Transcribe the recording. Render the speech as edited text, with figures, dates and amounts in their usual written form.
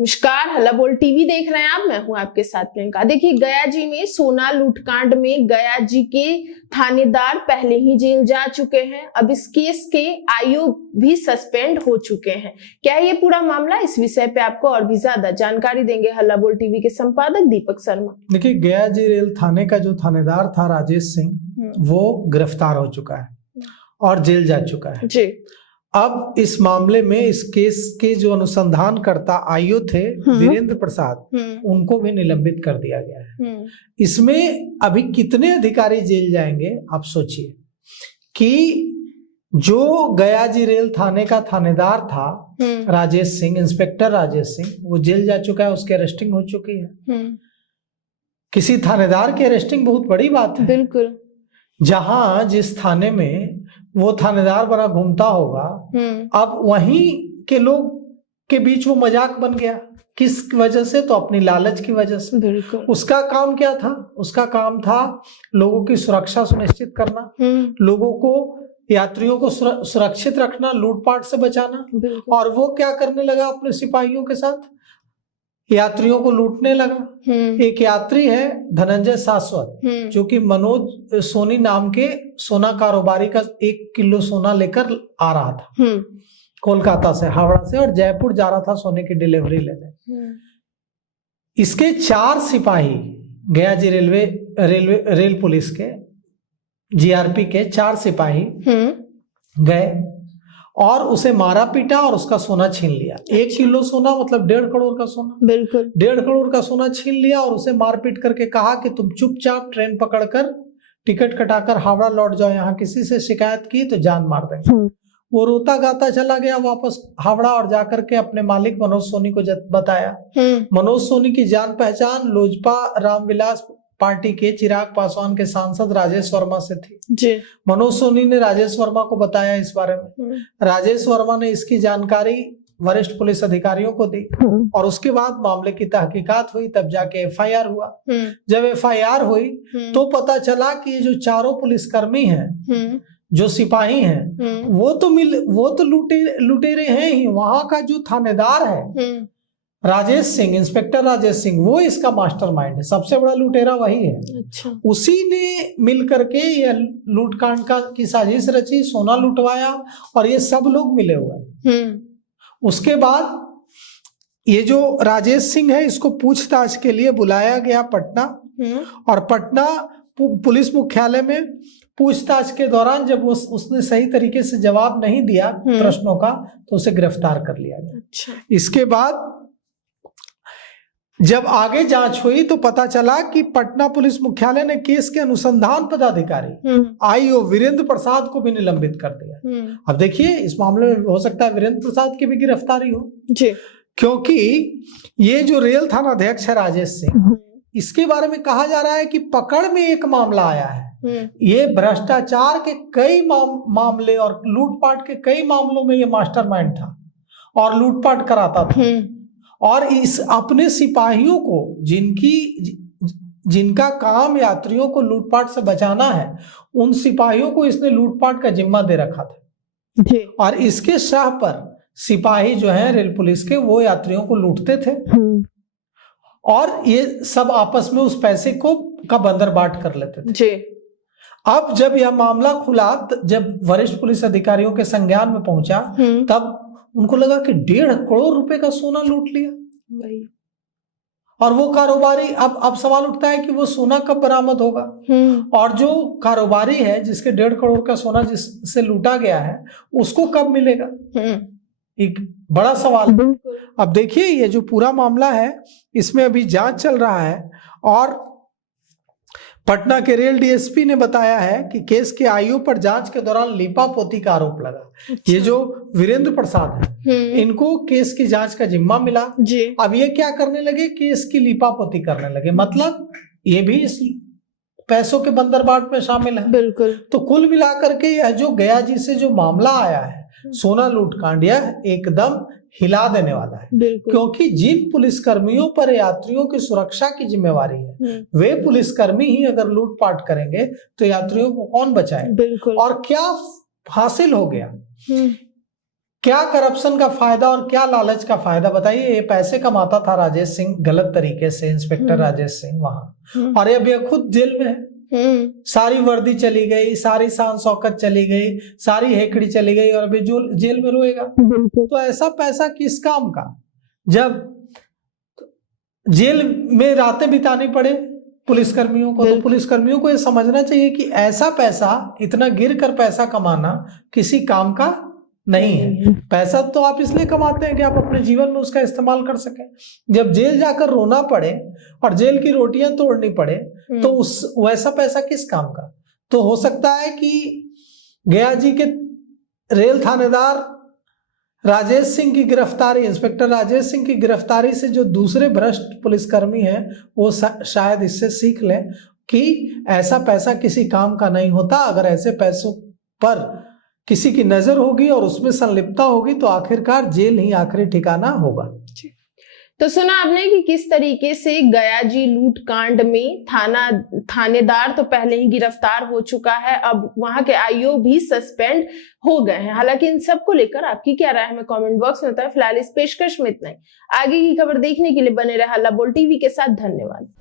नमस्कार, हल्ला बोल टीवी देख रहे हैं आप। मैं हूं आपके साथ प्रियंका। देखिए, गया जी में सोना लूटकांड में गया जी के थानेदार पहले ही जेल जा चुके हैं। अब इस केस के आईओ भी सस्पेंड हो चुके हैं। क्या ये पूरा मामला, इस विषय पे आपको और भी ज्यादा जानकारी देंगे हल्ला बोल टीवी के संपादक दीपक शर्मा। देखिए, गया जी रेल थाने का जो थानेदार था राजेश सिंह, वो गिरफ्तार हो चुका है और जेल जा चुका है जी। अब इस मामले में इस केस के जो अनुसंधानकर्ता आईओ थे वीरेंद्र प्रसाद, उनको भी निलंबित कर दिया गया है। इसमें अभी कितने अधिकारी जेल जाएंगे आप सोचिए कि जो गया जी रेल थाने का थानेदार था राजेश सिंह, इंस्पेक्टर राजेश सिंह, वो जेल जा चुका है, उसकी अरेस्टिंग हो चुकी है। किसी थानेदार की अरेस्टिंग बहुत बड़ी बात है। बिल्कुल। जहां जिस थाने में वो थानेदार बना घूमता होगा, अब वहीं के लोग के बीच वो मजाक बन गया। किस वजह से? तो अपनी लालच की वजह से। बिल्कुल। उसका काम क्या था? उसका काम था लोगों की सुरक्षा सुनिश्चित करना, लोगों को, यात्रियों को सुरक्षित रखना, लूटपाट से बचाना। और वो क्या करने लगा अपने सिपाहियों के साथ? यात्रियों को लूटने लगा। एक यात्री है धनंजय शाश्वत, जो कि मनोज सोनी नाम के सोना कारोबारी का 1 किलो सोना लेकर आ रहा था कोलकाता से, हावड़ा से, और जयपुर जा रहा था सोने की डिलीवरी लेने। इसके 4 सिपाही गया जी रेल पुलिस के, जीआरपी के 4 सिपाही गए और उसे मारा पीटा और उसका सोना छीन लिया। 1 किलो सोना मतलब 1.5 करोड़ का सोना। बिल्कुल। 1.5 करोड़ का सोना छीन लिया और उसे मारपीट करके कहा कि तुम चुपचाप ट्रेन पकड़कर टिकट कटाकर हावड़ा लौट जाओ, यहाँ किसी से शिकायत की तो जान मार देंगे। वो रोता गाता चला गया वापस हावड़ा और जाकर के अपने मालिक मनोज सोनी को बताया। मनोज सोनी की जान पहचान लोजपा रामविलास पार्टी के चिराग पासवान के सांसद राजेश वर्मा से थी जी। मनोज सोनी ने राजेश वर्मा को बताया इस बारे में। राजेश वर्मा ने इसकी जानकारी वरिष्ठ पुलिस अधिकारियों को दी और उसके बाद मामले की तहकीकात हुई, तब जाके एफआईआर हुआ। जब एफआईआर हुई तो पता चला कि ये जो 4 पुलिसकर्मी हैं, जो सिपाही हैं, वो तो लुटेरे हैं ही। वहां का जो थानेदार है राजेश सिंह, इंस्पेक्टर राजेश सिंह, वो इसका मास्टरमाइंड है, सबसे बड़ा लुटेरा वही है। अच्छा। उसी ने मिल करके ये लूटकांड की साजिश रची, सोना लुटवाया और ये सब लोग मिले हुए हैं। उसके बाद ये जो राजेश सिंह है, इसको पूछताछ के लिए बुलाया गया पटना, और पटना पुलिस मुख्यालय में पूछताछ के दौरान जब उसने सही तरीके से जवाब नहीं दिया प्रश्नों का, तो उसे गिरफ्तार कर लिया गया। अच्छा। इसके बाद जब आगे जांच हुई तो पता चला कि पटना पुलिस मुख्यालय ने केस के अनुसंधान पदाधिकारी आईओ वीरेंद्र प्रसाद को भी निलंबित कर दिया। अब देखिए, इस मामले में हो सकता है वीरेंद्र प्रसाद की भी गिरफ्तारी हो जी, क्योंकि ये जो रेल थाना अध्यक्ष है राजेश सिंह, इसके बारे में कहा जा रहा है कि पकड़ में एक मामला आया है। ये भ्रष्टाचार के कई मामले और लूटपाट के कई मामलों में ये मास्टरमाइंड था और लूटपाट कराता था। और इस अपने सिपाहियों को, जिनका काम यात्रियों को लूटपाट से बचाना है, उन सिपाहियों को इसने लूटपाट का जिम्मा दे रखा था जी। और इसके शाह पर सिपाही जो है रेल पुलिस के, वो यात्रियों को लूटते थे और ये सब आपस में उस पैसे का बंदरबाट कर लेते थे जी। अब जब यह मामला खुला, जब वरिष्ठ पुलिस अधिकारियों के संज्ञान में पहुंचा, तब उनको लगा कि 1.5 करोड़ रुपए का सोना लूट लिया भाई। और वो कारोबारी, अब सवाल उठता है कि वो सोना कब बरामद होगा, और जो कारोबारी है जिसके 1.5 करोड़ का सोना जिससे लूटा गया है, उसको कब मिलेगा, एक बड़ा सवाल। अब देखिए, ये जो पूरा मामला है, इसमें अभी जांच चल रहा है और पटना के रेल डीएसपी ने बताया है कि केस के आईओ पर जांच के दौरान लीपापोती का आरोप लगा। अच्छा। ये जो वीरेंद्र प्रसाद है, इनको केस की जांच का जिम्मा मिला जी। अब ये क्या करने लगे, केस की लीपापोती करने लगे, मतलब ये भी इस पैसों के बंदरबाट में शामिल है। बिल्कुल। तो कुल मिलाकर के यह जो गया जी से जो मामला आया है, सोना लूटकांड, यह एकदम हिला देने वाला है, क्योंकि जिन पुलिसकर्मियों पर यात्रियों की सुरक्षा की जिम्मेवारी है, वे पुलिसकर्मी ही अगर लूटपाट करेंगे तो यात्रियों को कौन बचाए। और क्या हासिल हो गया, क्या करप्शन का फायदा और क्या लालच का फायदा बताइए। ये पैसे कमाता था राजेश सिंह गलत तरीके से, इंस्पेक्टर राजेश सिंह वहां, और अब ये खुद जेल में है। सारी वर्दी चली गई, सारी शान शौकत चली गई, सारी हेकड़ी चली गई, और अभी जो जेल में रोएगा। तो ऐसा पैसा किस काम का, जब जेल में रातें बितानी पड़े पुलिसकर्मियों को। तो पुलिसकर्मियों को ये समझना चाहिए कि ऐसा पैसा, इतना गिर कर पैसा कमाना किसी काम का नहीं है। पैसा तो आप इसलिए कमाते हैं कि आप अपने जीवन में उसका इस्तेमाल कर सकें। जब जेल जाकर रोना पड़े और जेल की रोटियां तोड़नी पड़े, तो उस वैसा पैसा किस काम का। तो हो सकता है कि गया जी के रेल थानेदार राजेश सिंह की गिरफ्तारी, इंस्पेक्टर राजेश सिंह की गिरफ्तारी से जो दूसरे भ्रष्ट पुलिसकर्मी हैं वो शायद इससे सीख लें कि ऐसा पैसा किसी काम का नहीं होता। अगर ऐसे पैसों पर किसी की नजर होगी और उसमें संलिप्तता होगी तो आखिरकार जेल ही आखिरी ठिकाना होगा। तो सुना आपने कि किस तरीके से गया जी लूट कांड में थानेदार तो पहले ही गिरफ्तार हो चुका है, अब वहां के आईओ भी सस्पेंड हो गए हैं। हालांकि इन सब को लेकर आपकी क्या राय है हमें कमेंट बॉक्स में बताएं। फिलहाल इस पेशकश में इतना ही। आगे की खबर देखने के लिए बने रहे हल्ला बोल टीवी के साथ। धन्यवाद।